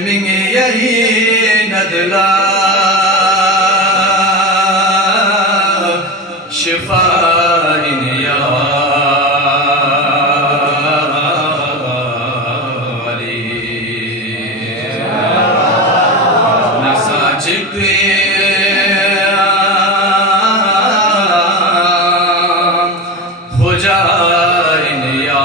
من يهين ندلا شفاء يا علي نساجك خجائن يا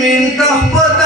من تهبط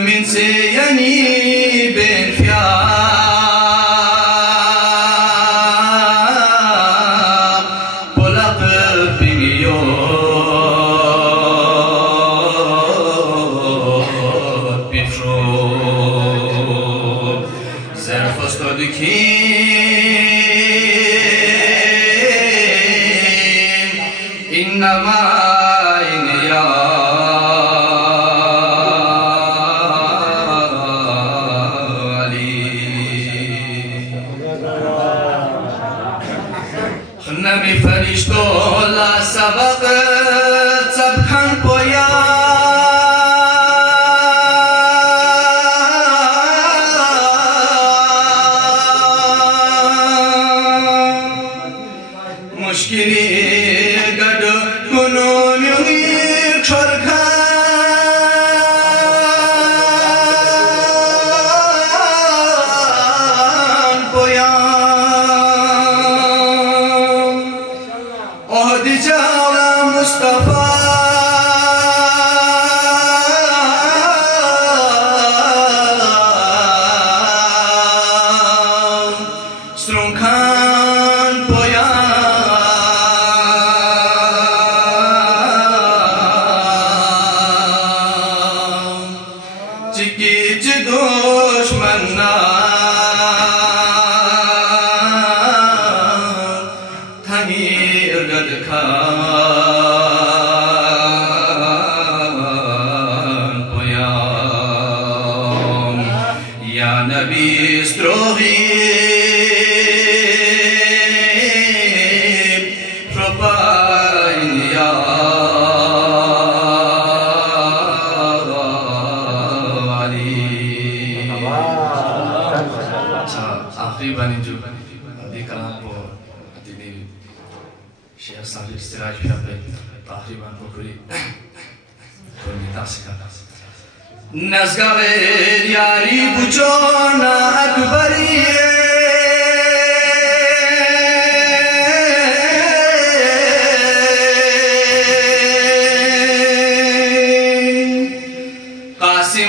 من سيني بالفياق بلق بميوت بفرو زرف استودكين إنما نمی فرشتو لا سبق سبخان پویا مشکلی گد کنونی چرخان پویا جالا مصطفى سترونکان پویا چکی چی دشمن تغییر گد کان پویام یا نبی استروغیم پروپاین یا علی آخری بانی جو دی کلام کو شیخ صاحب استراج پیاده تقریبا بکری کنی تاسکا نزگاه یاری بچون اکبریه قاسم